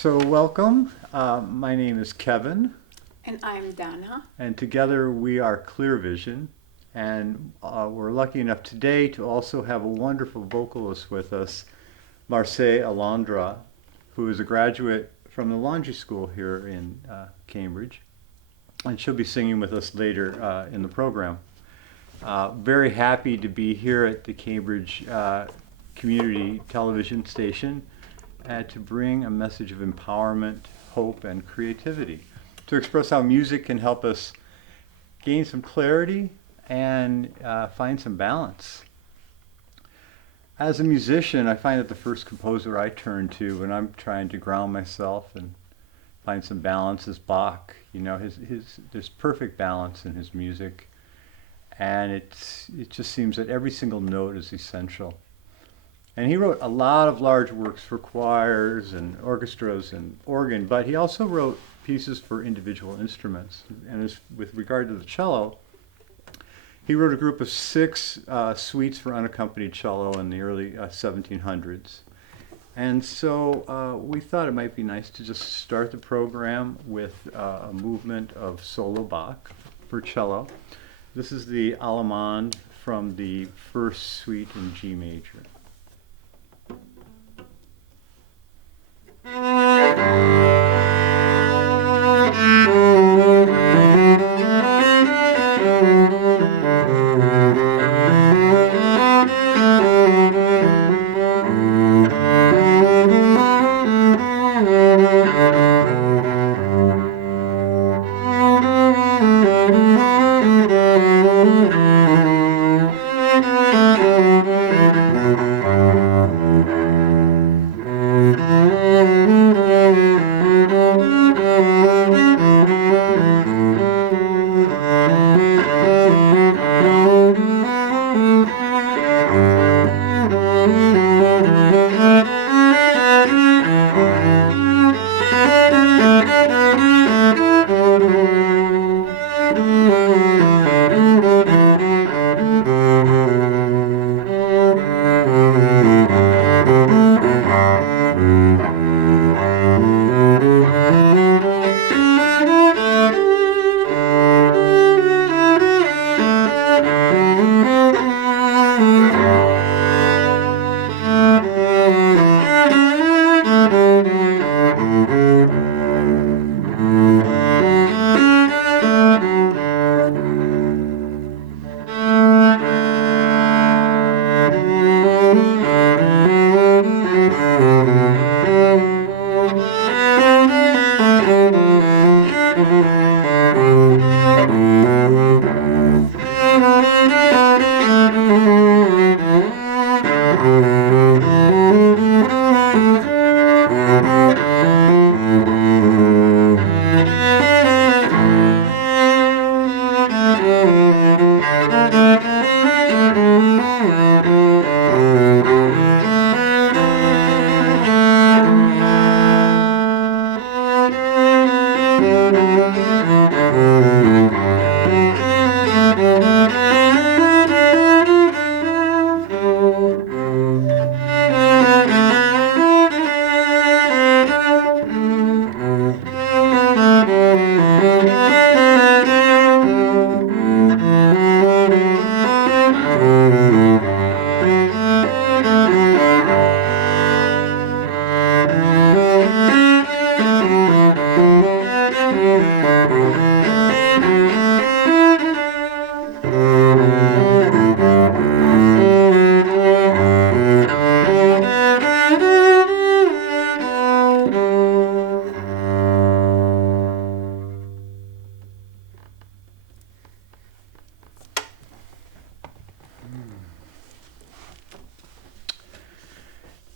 So welcome. My name is Kevin. And I'm Dana. And together we are Clear Vision. And we're lucky enough today to also have a wonderful vocalist with us, Marse Alaundra, who is a graduate from the Laundry School here in Cambridge. And she'll be singing with us later in the program. Very happy to be here at the Cambridge Community Television Station to bring a message of empowerment, hope, and creativity, to express how music can help us gain some clarity and find some balance. As a musician, I find that the first composer I turn to when I'm trying to ground myself and find some balance is Bach. You know, there's perfect balance in his music, and it just seems that every single note is essential. And he wrote a lot of large works for choirs and orchestras and organ, but he also wrote pieces for individual instruments. And with regard to the cello, he wrote a group of 6 suites for unaccompanied cello in the early 1700s. And so we thought it might be nice to just start the program with a movement of solo Bach for cello. This is the Allemande from the first suite in G major.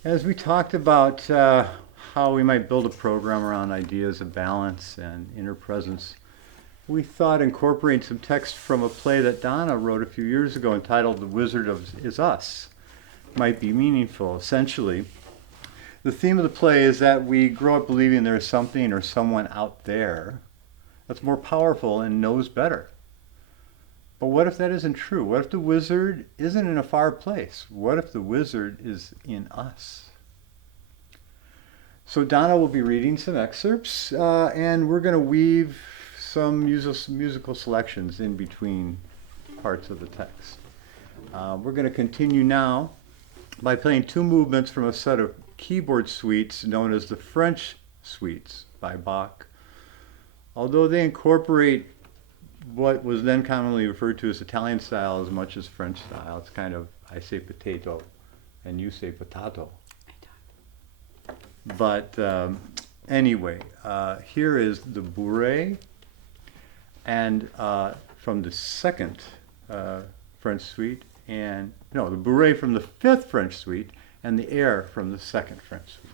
As we talked about how we might build a program around ideas of balance and inner presence, we thought incorporating some text from a play that Dana wrote a few years ago entitled The Wizard Is Us might be meaningful. Essentially, the theme of the play is that we grow up believing there is something or someone out there that's more powerful and knows better. But what if that isn't true? What if the wizard isn't in a far place? What if the wizard is in us? So Donna will be reading some excerpts, and we're going to weave some musical selections in between parts of the text. We're going to continue now by playing two movements from a set of keyboard suites known as the French suites by Bach. Although they incorporate what was then commonly referred to as Italian style as much as French style, it's kind of, I say potato and you say potato. But anyway, here is the Bourree, and from the second French suite, and no, the Bourree from the fifth French suite, and the air from the second French suite.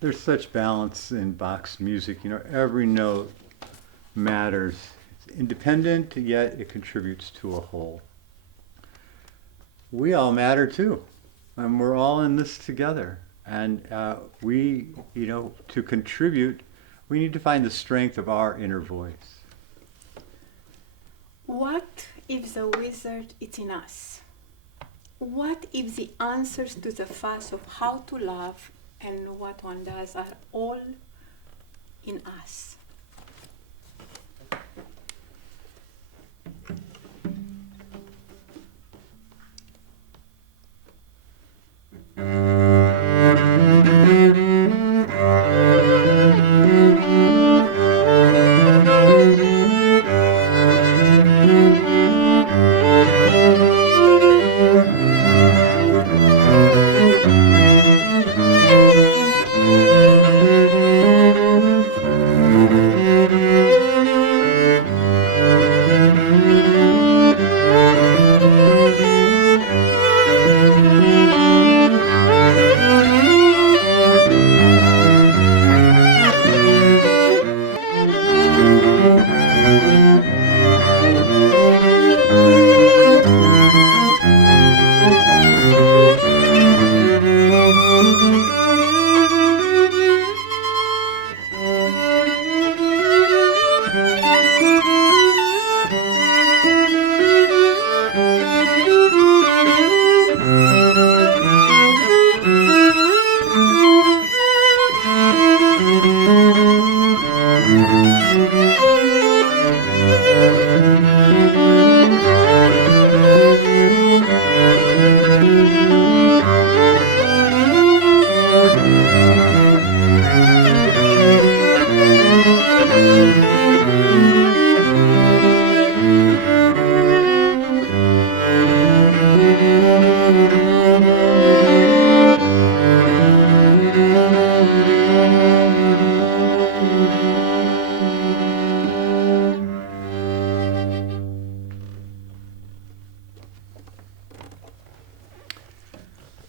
There's such balance in Bach's music. You know, every note matters. It's independent, yet it contributes to a whole. We all matter too, and we're all in this together. And to contribute, we need to find the strength of our inner voice. What if the wizard is in us? What if the answers to the fuss of how to love and what one does are all in us?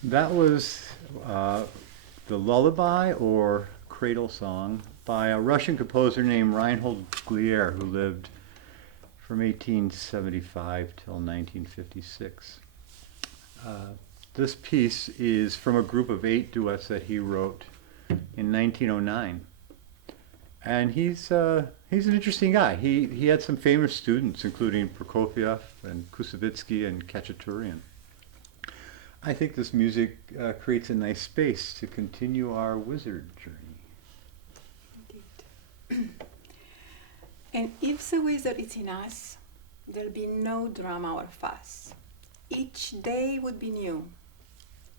That was the lullaby or cradle song by a Russian composer named Reinhold Gliere, who lived from 1875 till 1956. This piece is from a group of 8 duets that he wrote in 1909. And he's an interesting guy. He had some famous students, including Prokofiev and Koussevitzky and Khachaturian. I think this music creates a nice space to continue our wizard journey. Indeed. And if the wizard is in us, there'll be no drama or fuss. Each day would be new.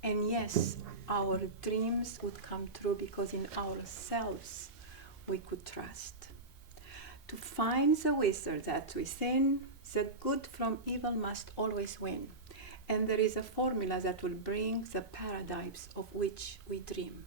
And yes, our dreams would come true because in ourselves we could trust. To find the wizard that's within, the good from evil must always win. And there is a formula that will bring the paradise of which we dream.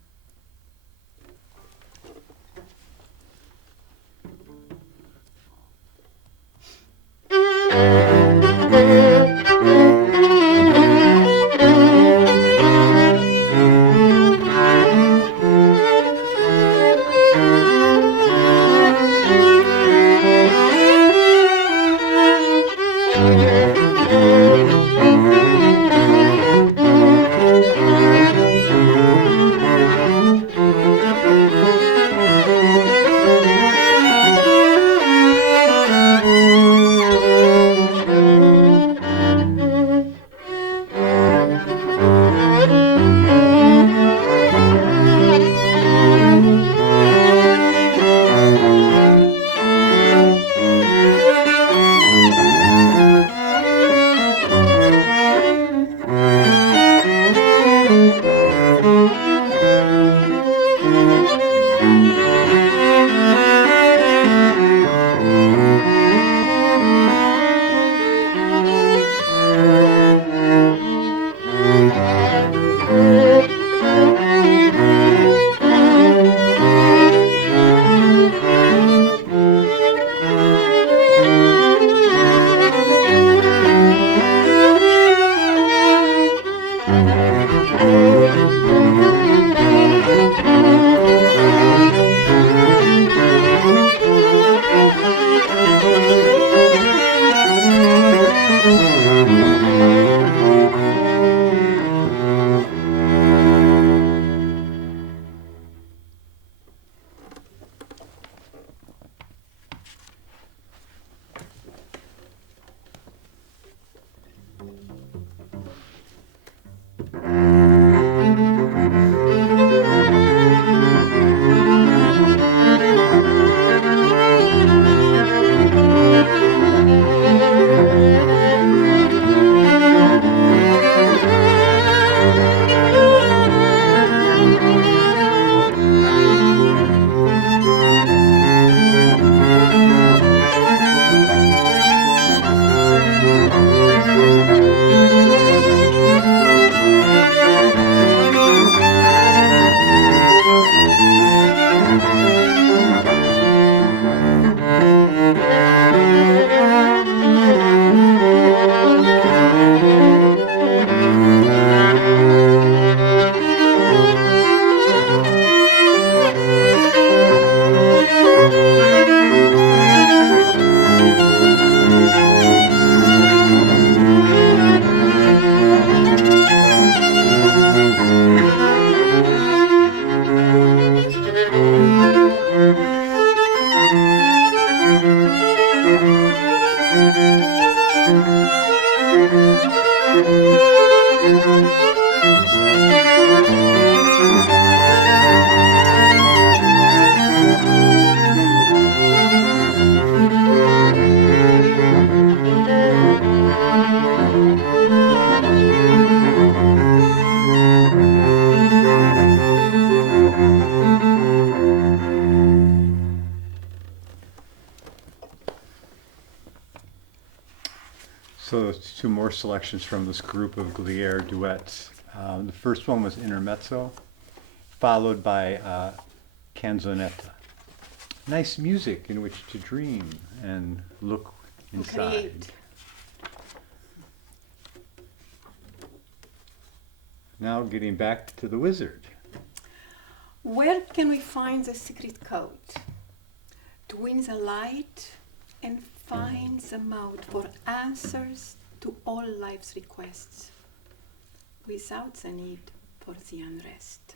So two more selections from this group of Gliere duets. The first one was Intermezzo, followed by Canzonetta. Nice music in which to dream and look inside. Create. Now getting back to the wizard. Where can we find the secret code to win the light and find the mode for answers to all life's requests without the need for the unrest?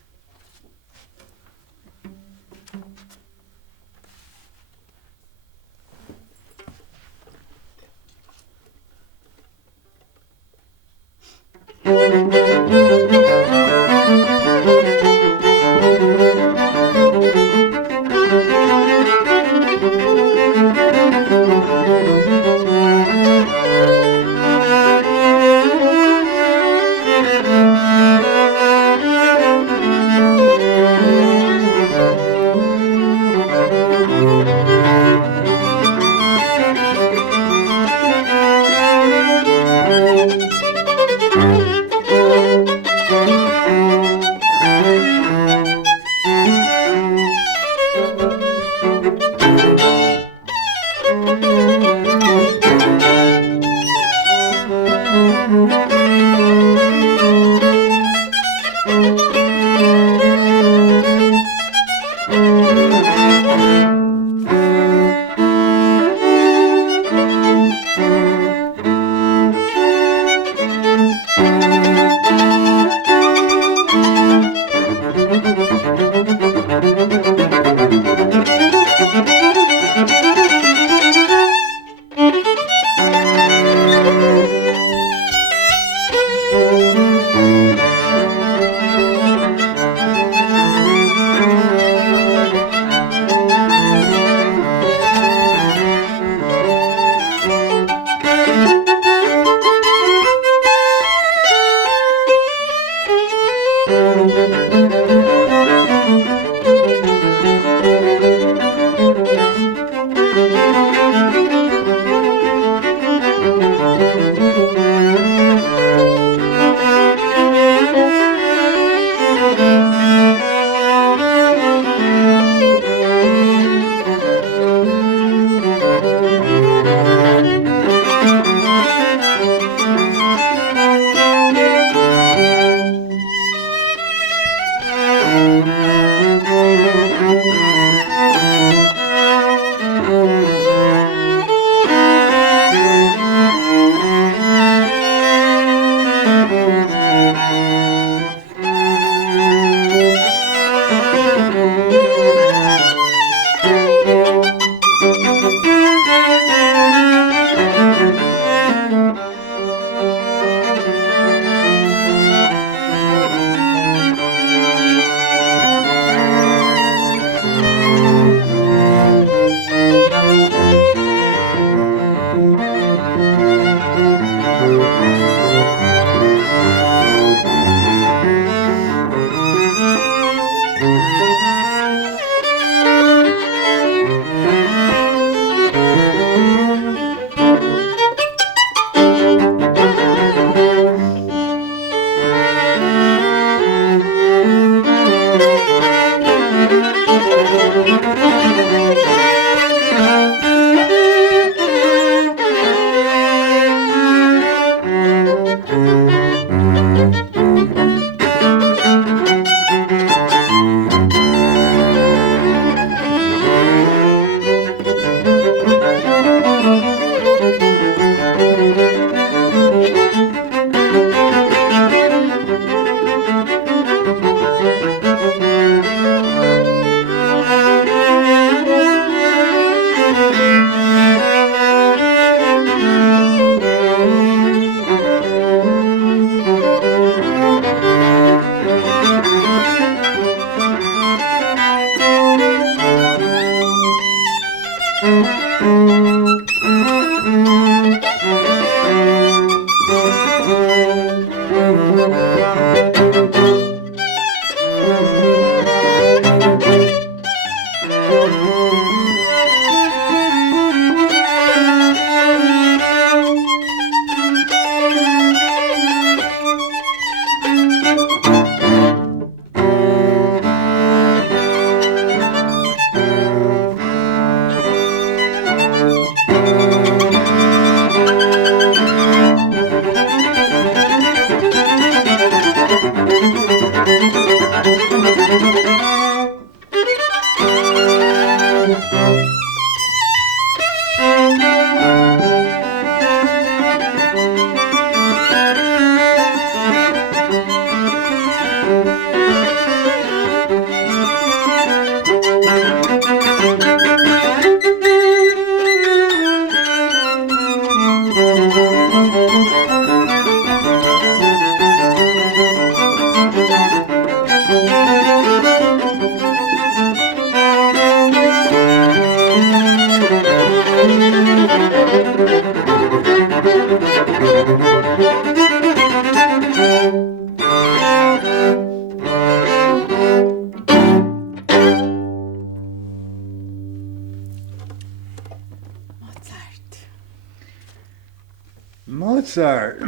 Mozart.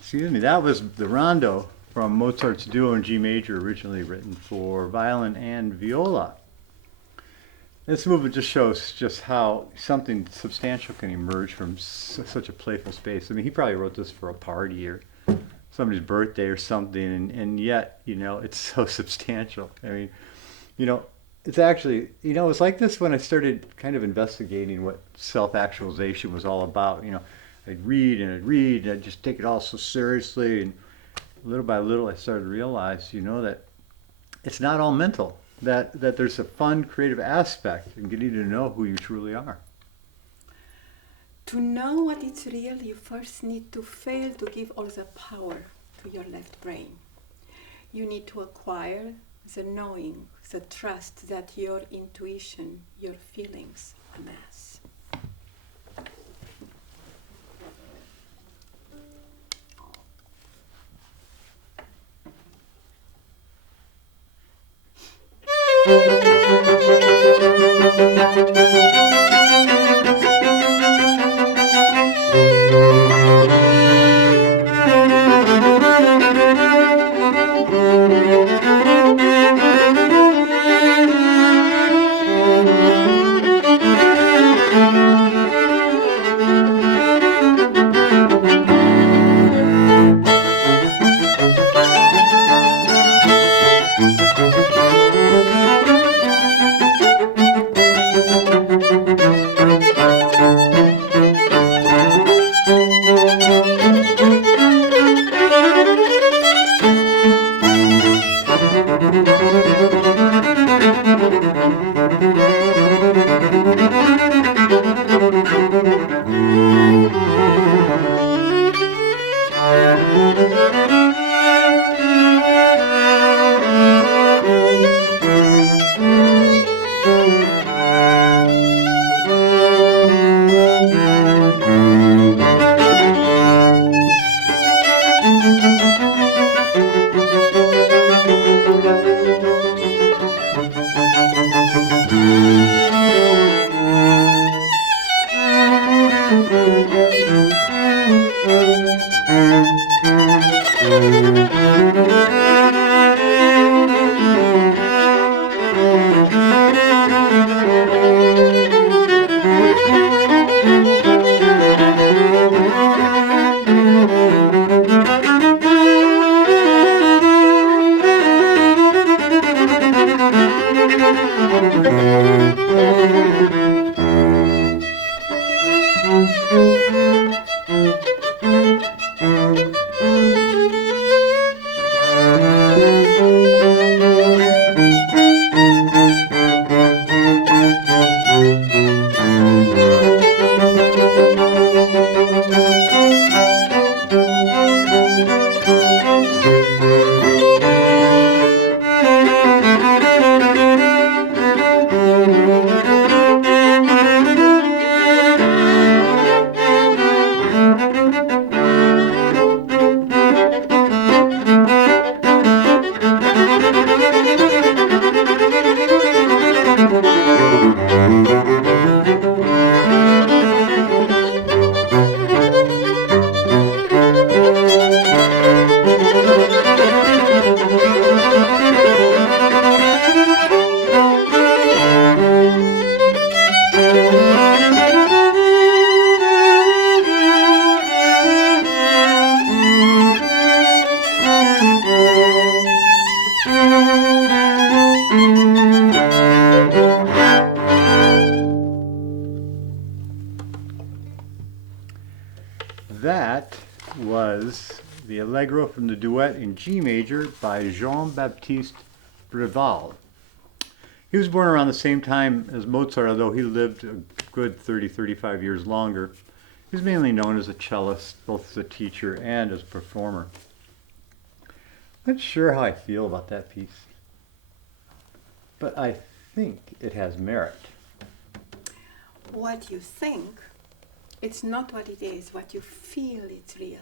Excuse me. That was the rondo from Mozart's Duo in G major, originally written for violin and viola. This movement just shows just how something substantial can emerge from such a playful space. I mean, he probably wrote this for a party or somebody's birthday or something, and yet, it's so substantial. I mean, it's actually, it's like this when I started kind of investigating what self-actualization was all about. I'd read and I'd just take it all so seriously, and little by little I started to realize, that it's not all mental, that there's a fun, creative aspect in getting to know who you truly are. To know what is real, you first need to fail to give all the power to your left brain. You need to acquire the knowing, the trust that your intuition, your feelings amass. That was the Allegro from the duet in G major by Jean-Baptiste Breval. He was born around the same time as Mozart, although he lived a good 35 years longer. He was mainly known as a cellist, both as a teacher and as a performer. Not sure how I feel about that piece, but I think it has merit. What you think, it's not what it is. What you feel, it's real.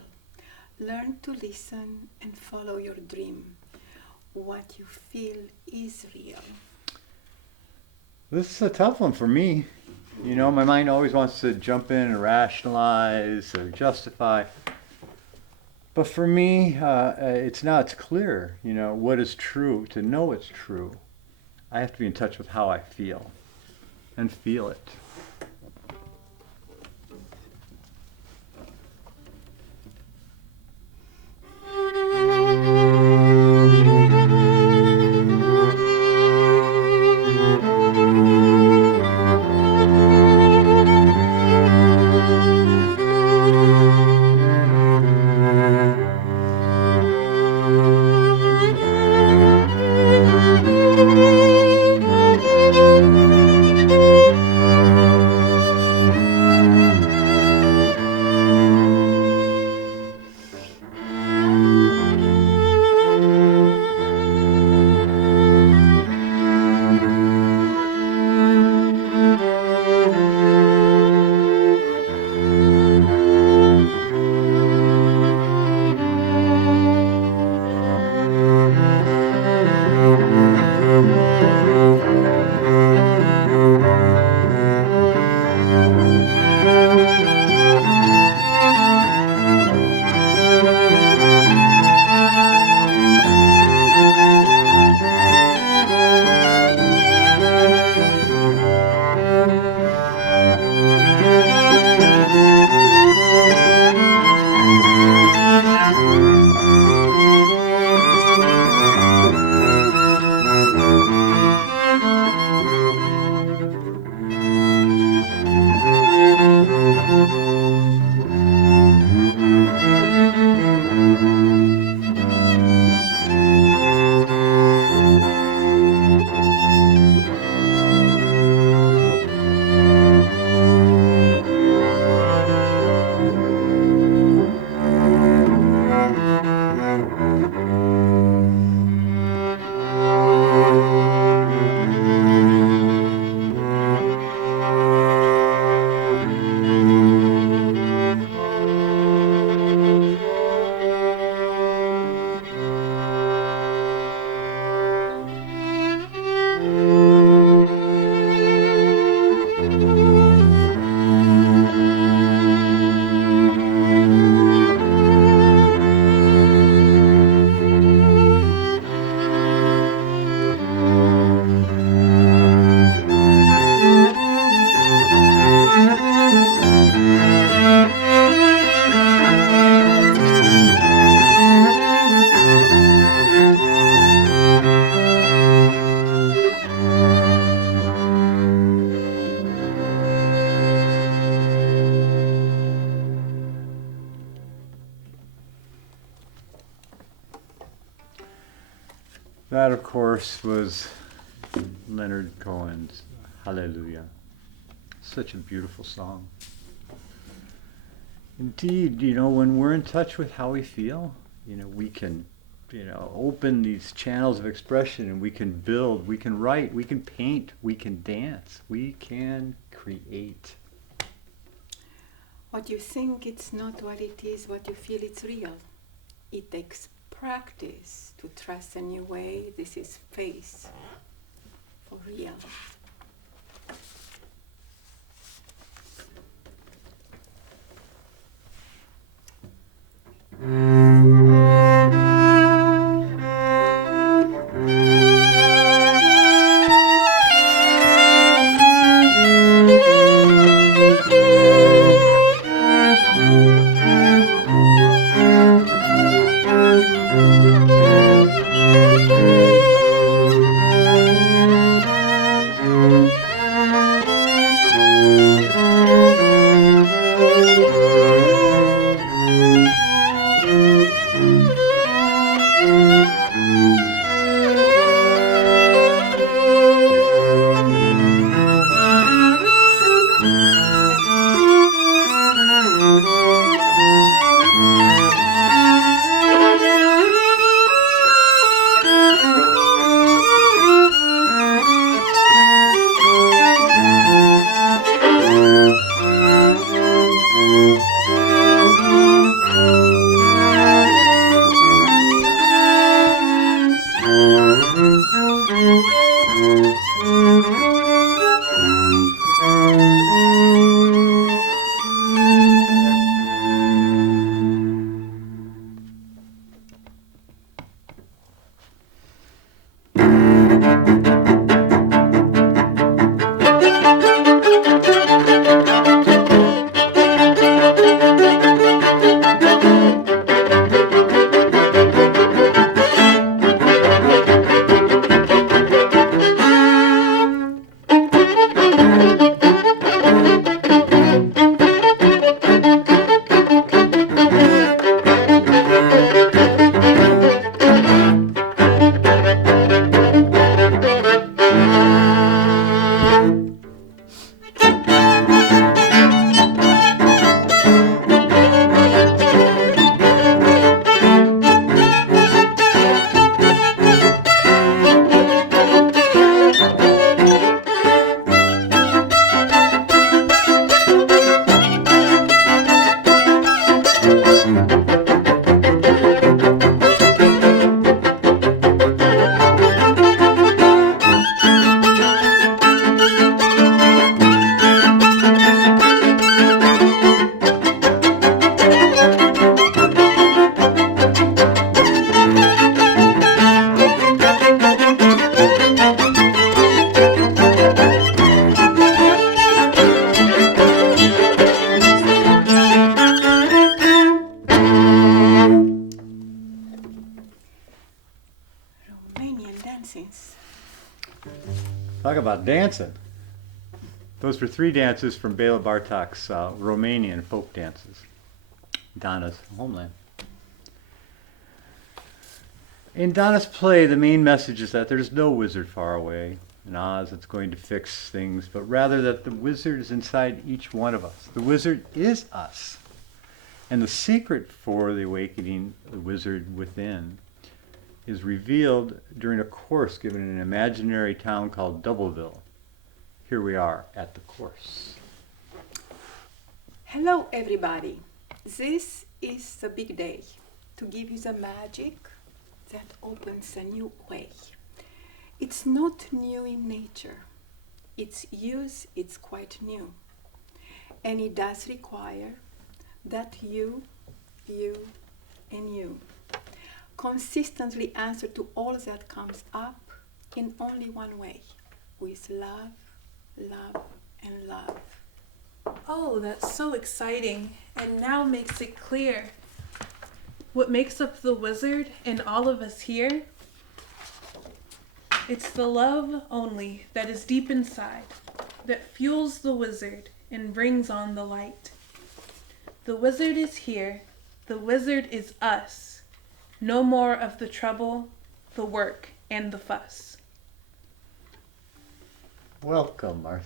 Learn to listen and follow your dream. What you feel is real. This is a tough one for me. You know, my mind always wants to jump in and rationalize or justify. But for me, it's not. It's clear, you know, what is true. To know it's true, I have to be in touch with how I feel and feel it. That, of course, was Leonard Cohen's Hallelujah. Such a beautiful song. Indeed, you know, when we're in touch with how we feel, you know, we can, you know, open these channels of expression and we can build, we can write, we can paint, we can dance, we can create. What you think it's not what it is, what you feel it's real. It takes practice to trust a new way. This is faith for real. Talk about dancing. Those were 3 dances from Bela Bartok's Romanian folk dances, Donna's homeland. In Donna's play, the main message is that there's no wizard far away in Oz that's going to fix things, but rather that the wizard is inside each one of us. The wizard is us. And the secret for the awakening the wizard within is revealed during a course given in an imaginary town called Doubleville. Here we are at the course. Hello everybody. This is the big day to give you the magic that opens a new way. It's not new in nature. Its use is quite new. And it does require that you, and you consistently answer to all that comes up in only one way, with love, love, and love. Oh, that's so exciting, and now makes it clear. What makes up the wizard and all of us here? It's the love only that is deep inside, that fuels the wizard and brings on the light. The wizard is here, the wizard is us. No more of the trouble, the work, and the fuss. Welcome, Marse.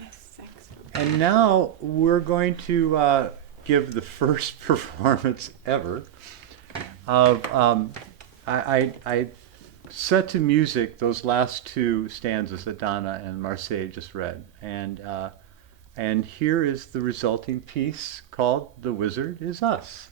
Yes, thanks. And now we're going to give the first performance ever of, I set to music those last 2 stanzas that Donna and Marse just read. And here is the resulting piece called The Wizard Is Us.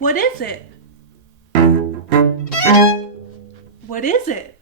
What is it?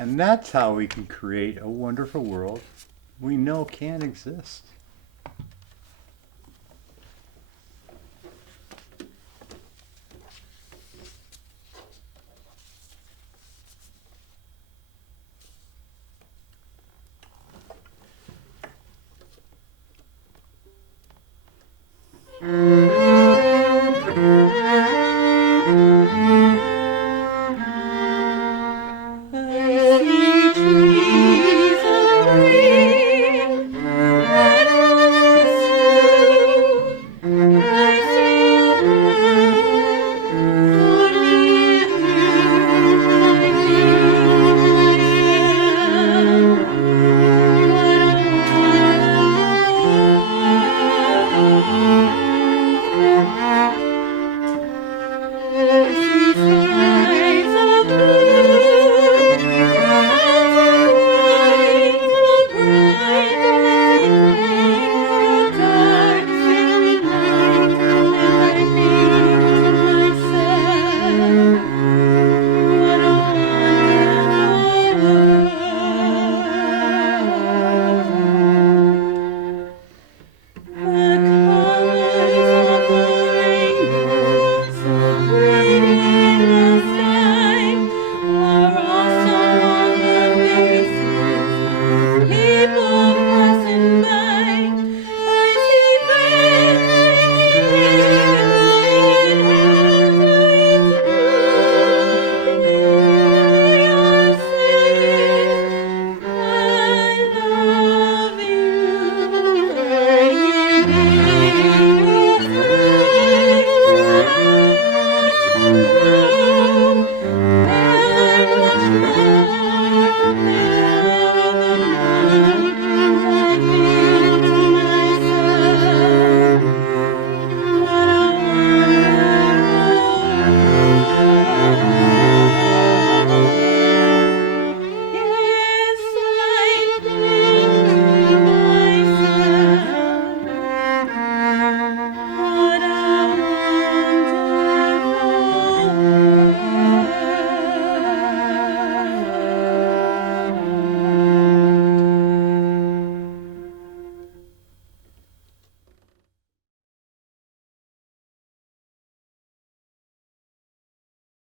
And that's how we can create a wonderful world we know can exist.